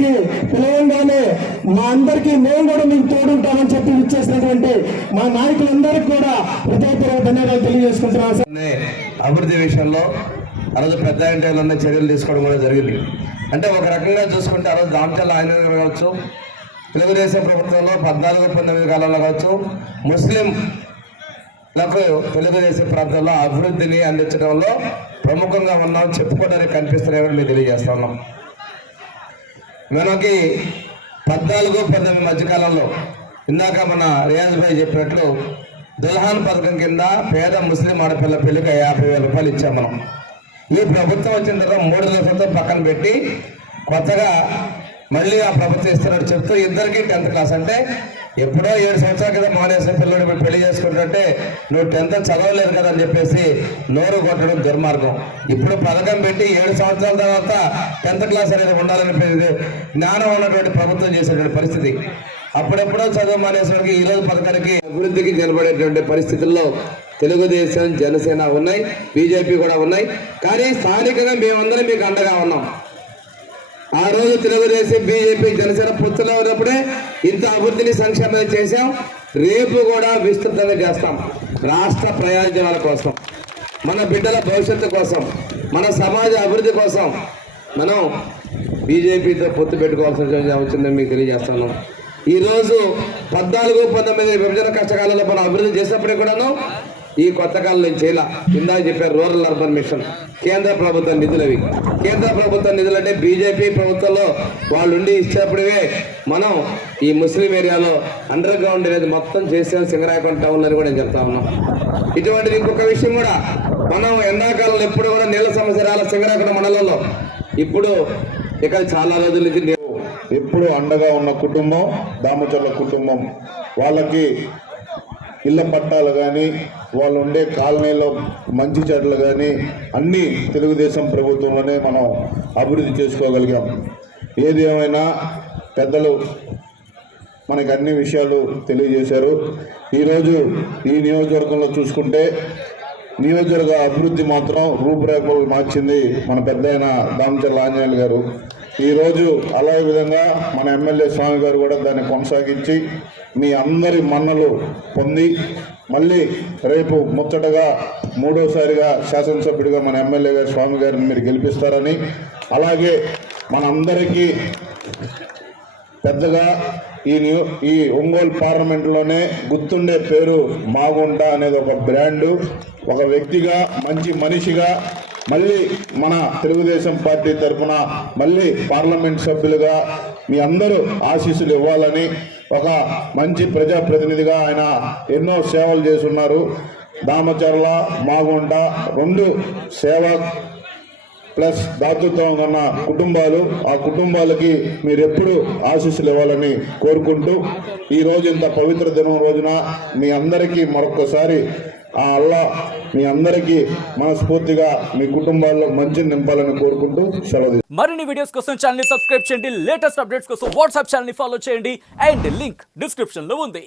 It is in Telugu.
ఇక్కడికి పిలవంగానే మా అందరికీ మేము కూడా మీకు తోడుంటామని చెప్పి ఇచ్చేసినటువంటి మా నాయకులందరికీ కూడా హృదయపూర్వక ధన్యవాదాలు తెలియజేసుకుంటున్నాను. అభివృద్ధి విషయంలో ఆ రోజు పెద్ద ఇంటిలో చర్యలు తీసుకోవడం కూడా జరిగింది. అంటే ఒక రకంగా చూసుకుంటే ఆ రోజు దామచర్ల ఆంజనేయ గారు కావచ్చు, తెలుగుదేశం ప్రభుత్వంలో 14-19 కాలంలో కావచ్చు, ముస్లింలకు తెలుగుదేశం ప్రాంతంలో అభివృద్ధిని అందించడంలో ప్రముఖంగా ఉన్నాం, చెప్పుకోవడానికి కనిపిస్తున్నాయని మేము తెలియజేస్తా ఉన్నాం. మనకి 14-19 మధ్యకాలంలో ఇందాక మన రియాజ్ భాయ్ చెప్పినట్లు దుల్హాన్ పథకం కింద పేద ముస్లిం ఆడపిల్ల పెళ్లికి 50,000 రూపాయలు ఇచ్చాం మనం. ఈ ప్రభుత్వం వచ్చిన తర్వాత 3 లక్షలతో పక్కన పెట్టి కొత్తగా మళ్ళీ ఆ ప్రభుత్వం ఇస్తున్నట్టు చెప్తూ ఇద్దరికి 10th క్లాస్ అంటే ఎప్పుడో 7 సంవత్సరాల కదా మానేసిన పిల్లడు పెళ్లి చేసుకుంటుంటే నువ్వు 10th చదవలేదు కదా అని చెప్పేసి నోరు కొట్టడం దుర్మార్గం. ఇప్పుడు పథకం పెట్టి 7 సంవత్సరాల తర్వాత 10th క్లాస్ అనేది ఉండాలని జ్ఞానం ఉన్నటువంటి ప్రభుత్వం చేసేటువంటి పరిస్థితి. అప్పుడెప్పుడో చదువు మానేసరికి ఈరోజు పథకానికి అభివృద్ధికి నిలబడేటువంటి పరిస్థితుల్లో తెలుగుదేశం, జనసేన ఉన్నాయి, బీజేపీ కూడా ఉన్నాయి. కానీ స్థానికంగా మేమందరం మీకు అండగా ఉన్నాం. ఆ రోజు తెలుగుదేశం, బీజేపీ, జనసేన పొత్తులో ఉన్నప్పుడే ఇంత అభివృద్ధిని సంక్షేమం చేశాం. రేపు కూడా విస్తృతంగా చేస్తాం. రాష్ట్ర ప్రయోజనాల కోసం, మన బిడ్డల భవిష్యత్తు కోసం, మన సమాజ అభివృద్ధి కోసం మనం బీజేపీతో పొత్తు పెట్టుకోవాల్సిన వచ్చిందని మీకు తెలియజేస్తాను. ఈరోజు 14-19 విభజన కష్టకాలంలో మనం అభివృద్ధి చేసినప్పటికీ కూడాను ఈ కొత్త కాలం నేను చేయాల. ఇందాక చెప్పారు రూరల్ అర్బన్ మిషన్, కేంద్ర ప్రభుత్వ నిధులు. అవి కేంద్ర ప్రభుత్వ నిధులు అంటే బీజేపీ ప్రభుత్వంలో వాళ్ళు ఉండి ఇచ్చేప్పుడే మనం ఈ ముస్లిం ఏరియాలో అండర్ గ్రౌండ్ అనేది మొత్తం చేసాం, సింగరాయకొండ టౌన్ అని కూడా నేను చెప్తా ఉన్నాం. ఇటువంటిది ఇంకొక విషయం కూడా, మనం ఎండాకాలంలో ఎప్పుడు కూడా నీళ్ళ సమస్య రాల సింగరాయకొండ మండలంలో. ఇప్పుడు ఇక్కడ చాలా రోజుల నుంచి ఎప్పుడు అండగా ఉన్న కుటుంబం దామచర్ల కుటుంబం. వాళ్ళకి ఇళ్ల పట్టాలు కానీ, వాళ్ళు ఉండే కాలనీలో మంచి చెట్లు కానీ అన్నీ తెలుగుదేశం ప్రభుత్వంలోనే మనం అభివృద్ధి చేసుకోగలిగాం. ఏది ఏమైనా పెద్దలు మనకి అన్ని విషయాలు తెలియజేశారు. ఈరోజు ఈ నియోజకవర్గంలో చూసుకుంటే నియోజకవర్గ అభివృద్ధి మాత్రం రూపురేఖలు మార్చింది మన పెద్ద అయిన దామచర్ల ఆంజనేయులు గారు. ఈరోజు అలాగే విధంగా మన ఎమ్మెల్యే స్వామి గారు కూడా దాన్ని కొనసాగించి మీ అందరి మన్నలు పొంది మళ్ళీ రేపు ముచ్చటగా 3వసారిగా శాసనసభ్యుడిగా మన ఎమ్మెల్యే గారు స్వామి గారిని మీరు గెలిపిస్తారని, అలాగే మనందరికీ పెద్దగా ఈ ఒంగోలు పార్లమెంటులోనే గుర్తుండే పేరు మాగుంట అనేది ఒక బ్రాండు. ఒక వ్యక్తిగా, మంచి మనిషిగా మళ్ళీ మన తెలుగుదేశం పార్టీ తరఫున మళ్ళీ పార్లమెంట్ సభ్యులుగా మీ అందరూ ఆశీస్సులు ఇవ్వాలని, ఒక మంచి ప్రజాప్రతినిధిగా ఆయన ఎన్నో సేవలు చేస్తున్నారు. దామచర్ల, మాగుంట 2 సేవ ప్లస్ దాతృత్వం ఉన్న కుటుంబాలు. ఆ కుటుంబాలకి మీరెప్పుడు ఆశీస్సులు ఇవ్వాలని కోరుకుంటూ ఈరోజు ఇంత పవిత్ర దినం రోజున మీ అందరికీ మరొకసారి ఆ అల్లా మీ అందరికీ మనస్ఫూర్తిగా మీ కుటుంబాల్లో మంచి నింపాలని కోరుకుంటూ సెలవు. మరిన్ని వీడియోస్ కోసం ఛానల్ ని సబ్స్క్రైబ్ చేయండి. లేటెస్ట్ అప్డేట్స్ కోసం వాట్సాప్ ఛానల్ ని ఫాలో చేయండి. అండ్ లింక్ డిస్క్రిప్షన్ లో ఉంది.